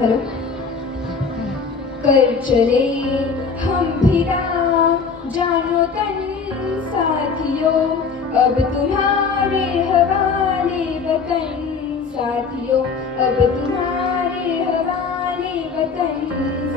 Hello. कर चले हम फिरा जानो तन साथियों, अब तुम्हारे हवाले वतन साथियों, अब तुम्हारे हवाले वतन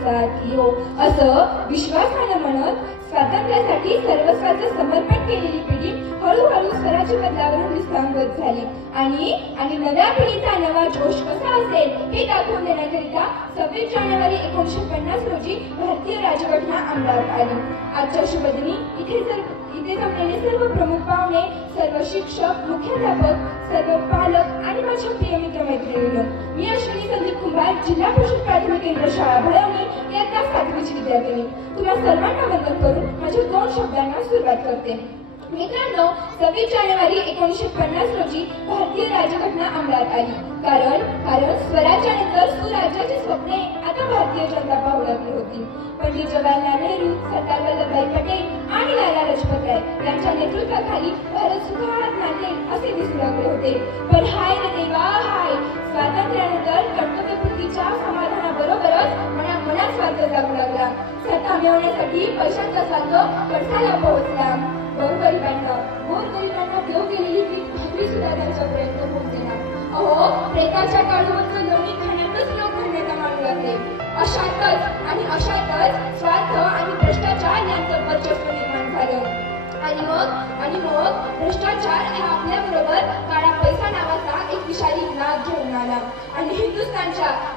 साथियों, असं विश्वासानं म्हणत स्वातंत्र्यासाठी सर्वस्वाचं समर्पण केलेली पिढी हळूहळू स्वराज्य बदलावरून विस्तांगत झाली आणि नव्या पिढीचा नवा जोश कसा असेल हे दाखवून देण्याकरिता 26 जानेवारी 1950 रोजी भारतीय राज्यघटना अंमलात आली. आजच्या शुभदिनी इथे जमलेले सर्व प्रमुख पाहुणे, सर्व शिक्षक, मुख्याध्यापक, सर्व पालक आणि माझ्या प्रिय मित्रमैत्रिणींनो, मी अश्विनी संदीप कुंभार, जिल्हा परिषद प्राथमिक केंद्र शाळा भळवणी इयत्ता 7वीची विद्यार्थिनी, तुम्हा सर्वांना वंदन करून माझ्या 2 शब्दांना सुरुवात करते. मित्रांनो, 26 जानेवारी 1950 रोजी भारतीय राज्यघटना अंमलात आली. कारण स्वराज्यानंतर सुराज्याची स्वप्ने आता भारतीय जनता पाहू लागली होती. पंडित जवाहरलाल नेहरू, सरदार वल्लभभाई पटेल आणि लाला लजपत राय यांच्या नेतृत्वाखाली भारत सुखात नांदेल असे दिसू लागले होते. पण हाय रे देवा हाय, स्वातंत्र्यानंतर कर्तव्यपूर्तीच्या समाधानाबरोबरच मनात स्वार्थ लागू लागला. सत्ता मिळवण्यासाठी पैशांचा स्वार्थ पडसाला पोहोचला. गोरगरिबांना देव केलेली ती भाकरी सुद्धा त्यांच्यापर्यंत पोहोचेना. अहो, प्रेताच्या काळूवरचं लोणी खाण्यातच लोक धन्यता मानू लागले. अशातच स्वार्थ आणि भ्रष्टाचार यांचं वर्चस्व निर्माण झालं. आणि मग भ्रष्टाचार हा आपल्याबरोबर काळा पैसा नावाचा एक विषारी नाग घेऊन आला आणि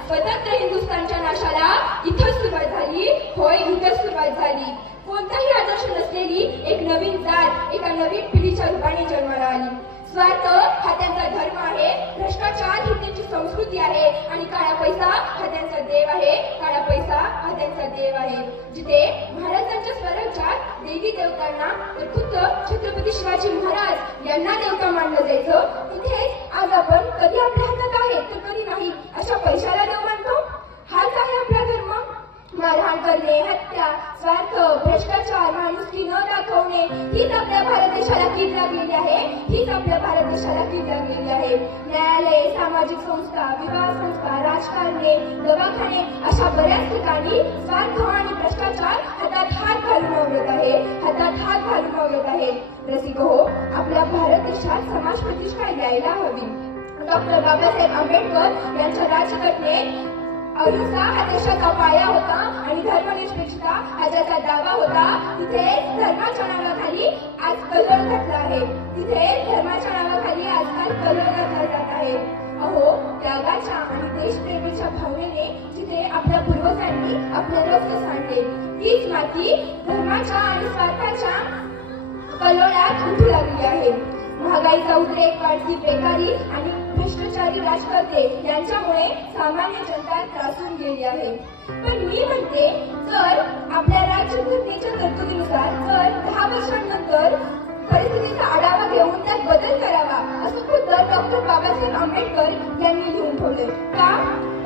स्वतंत्र हिंदुस्थानच्या नाशाला इथंच सुरुवात झाली. होय, इथंच सुरुवात झाली. कोणताही आदर्श नसलेली एक नवीन जात एका नवीन पिढीच्या रूपाने जन्माला आली. स्वार्थ हा त्यांचा धर्म आहे, भ्रष्टाचार ही त्यांची संस्कृती आहे आणि काळा पैसा हा त्यांचा देव आहे. काळा पैसा हा त्यांचा देव आहे. जिथे महाराजांच्या स्वराज्यात देवी देवतांना तर खुद्द छत्रपती शिवाजी महाराज यांना देवता मानलं जायचं, तिथेच आज आपण कधी आपल्या हातात आहे तर कधी नाही अशा पैशाला देव मानतो. हाच आहे आपला धर्म. मारहाण करणे, हत्या, स्वार्थ, भ्रष्टाचार, माणुसकी न दाखवणे हीच आपल्या भारत देशाला कीड लागलेली आहे. हीच आपल्या भारत देशाला कीड लागलेली आहे. न्यायालय, सामाजिक संस्था, विवाह संस्था, राजकारणे, दवाखाने अशा बऱ्याच ठिकाणी स्वार्थ आणि भ्रष्टाचार हातात हात घालून आवरत आहे. हातात हात घालून आवरत आहे. रसिक हो, आपल्या भारत देशात समाज प्रतिष्ठा यायला हवी. डॉक्टर बाबासाहेब आंबेडकर यांच्या राज्यघटनेत अहिंसा हा देशाचा पाया होता आणि धर्मनिरपेक्षता हा ज्याचा दावा होता. तिथे धर्माच्या नावाखाली आज कलर घातला आहे. तिथे धर्माच्या नावाखाली आजकाल कलर घातला जात आहे. अहो, त्यागाच्या आणि देशप्रेमीच्या भावनेने जिथे आपल्या पूर्वजांनी आपले रक्त सांडले, तीच माती धर्माच्या आणि स्वार्थाच्या कल्लोळात उठू लागली आहे. महागाईचा उद्रेक, वाढती बेकारी आणि भ्रष्टाचारी राजकर्ते यांच्यामुळे सामान्य जनता त्रासून गेली आहे. पण मी म्हणते, जर आपल्या राज्यघटनेच्या तरतुदीनुसार जर 10 वर्षांनंतर परिस्थितीचा आढावा घेऊन त्यात बदल करावा असं खुद्द डॉक्टर बाबासाहेब आंबेडकर यांनी लिहून ठेवले. का?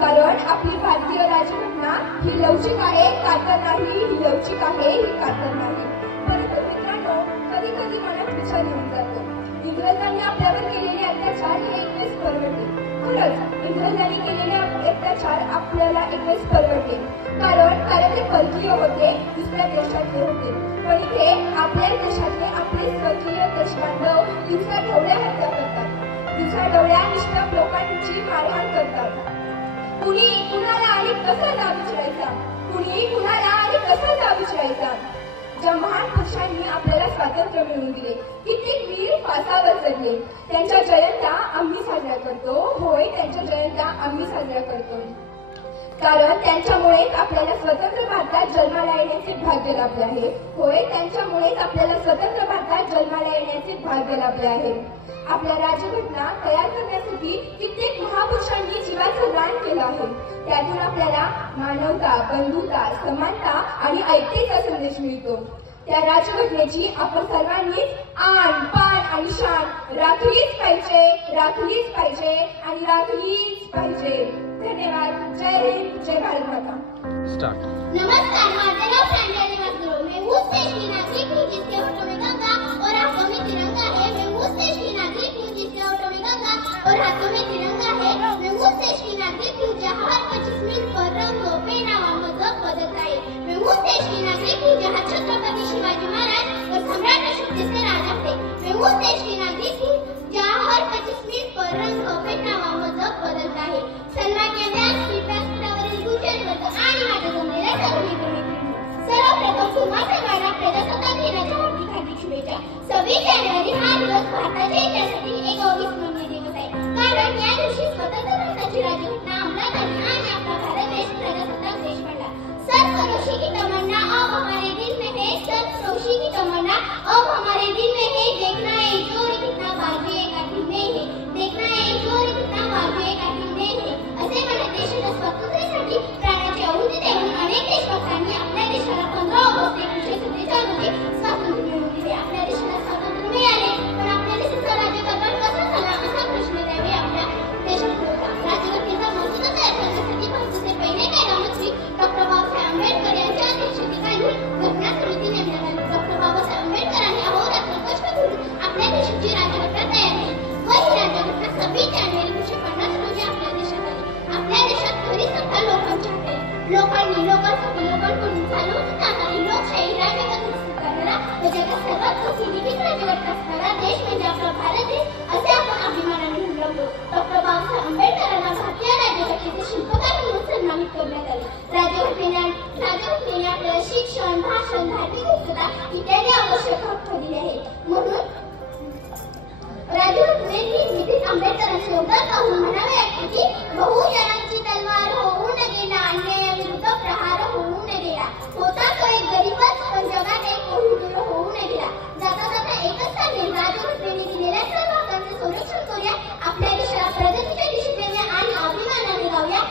कारण आपली भारतीय राज्यघटना ही लवचिक आहे, कातर नाही. ही लवचिक आहे, ही कातर नाही. परंतु मित्रांनो, कधी कधी मनात विचार येऊन जातो, इंग्रजांनी आपल्यावर केलेले अत्याचार हे एकवेळेस परवडले. खरंच इंग्रजांनी केलेले अत्याचार आपल्याला एकवेळेस परवडले. कारण ते परकीय होते, दुसऱ्या देशातले होते. पण इथे आपल्या देशातले आपले स्वकीय देशबांधव दिवसा ढवळ्या हत्या करतात. दिवसा ढवळ्या निष्पाप लोकांची मारहाण करतात. कुणी कुणाला आणि कसा दाब विचारायचा, कुणी कुणाला आणि कसा दाब विचारायचा. ज्या महान पुरुषांनी आपल्याला स्वातंत्र्य मिळवून दिले, कित्येक वीर फासावर चढले, त्यांच्या जयंत्या आम्ही साजऱ्या करतो. होय, त्यांच्या जयंत्या आम्ही साजऱ्या करतो. कारण त्यांच्यामुळेच आपल्याला स्वतंत्र भारतात जन्माला येण्याचे भाग्य लाभले आहे. होय, त्यांच्यामुळेच आपल्याला स्वतंत्र भारतात जन्माला येण्याचे भाग्य लाभले आहे. आपल्या राज्यघटना तयार करण्यासाठी कित्येक महापुरुषांनी जीवाचं दान केलं आहे. त्यातून आपल्याला मानवता, बंधुता, समानता आणि ऐक्यतेचा संदेश मिळतो. त्या राज्यघटनेची आपण सर्वांनीच आन, पान आणि शान राखलीच पाहिजे, राखलीच पाहिजे आणि राखलीच पाहिजे. धन्यवाद. जय हिंद, जय भारत माता. नमस्कार, माझे नाव प्रांजली वासुदेव. मैं उस देश की नागरिक हूँ जिसके होठों में गंगा और हाथों में तिरंगा है. मैं उस देश की नागरिक हूँ जिसके होठों में गंगा और हाथों में तिरंगा है. मैं उस देश की नागरिक हूँ जहाँ हर 25 मिनट जानेवारी हा दिवस भारताच्या इतिहासातील एक अविस्मरणीय दिवस आहे, कारण या दिवशी स्वतंत्र भारताची राज्यघटना अंमलात आली आणि आपला भारत देश प्रजासत्ताक देश बनला. सरफरोशी की तमन्ना अब हमारे दिल में है, सरफरोशी की तमन्ना अब हमारे दिल में है, देखना है जोर कितना बाजू एका दिल में है, देखना है जोर कितना बाजू एका दिल में है. असे म्हणत देशाच्या स्वातंत्र्यासाठी प्राणाची आहुती देऊन अनेक देशभक्तांनी आपल्या देशाला 15 ऑगस्ट 1947 मध्ये स्वातंत्र्य मिळवून दिले. आपल्या देशाला स्वातंत्र्य मिळाले, पण आपल्या देशाचा राज्यकारभार कसा झाला असा प्रश्न त्यावेळी आपल्या देशात होता. राज्यघटनेचा मसुदा तयार करण्यासाठी भारताचे पहिले कायदामंत्री डॉक्टर बाबासाहेब आंबेडकर यांच्या अध्यक्षतेखाली घटना समिती नेमण्यात आली. डॉक्टर बाबासाहेब आंबेडकरांनी अहोरात्र कष्ट करून आपल्या देशाची राज्यघटना तयार केली व ही राज्यघटना 26 जानेवारी 1950 रोजी आपल्या देशात आली. आपल्या देशात खरी सत्ता लोकांच्या हाती आहे. लोकांनी लोकांसाठी लोकांकडून चालवून जाणारी लोकशाही राज्यघटना स्वीकारणारा व जगात सर्वात मोठी लिखित राज्यघटना असणारा देश म्हणजे आपला भारत देश असे आपण अभिमानाने म्हणू लागतो. डॉक्टर बाबासाहेब आंबेडकरांना भारतीय राज्यघटनेचे शिल्पकार म्हणून सन्मानित करण्यात आले. राज्यघटनेने आपल्याला शिक्षण, भाषण, धार्मिक मुक्तता इत्यादी आवश्यक हक्क दिले आहेत. म्हणून राज्यघटनेत आंबेडकरांचे योगदान पाहून म्हणावे वाटते की बहुजनांची तलवार होऊन गेला, अन्यायाविरुद्ध प्रहार होऊन गेला. होता तो एक गरीबच, पण जगात एक बहुदेव होऊन गेला. जाता जाता एकच सांगेल, राज्यघटनेने दिलेल्या सर्व हक्कांचे संरक्षण करूया, आपल्या देशाला प्रगतीच्या दिशेने नेऊया आणि अभिमानाने गाऊया.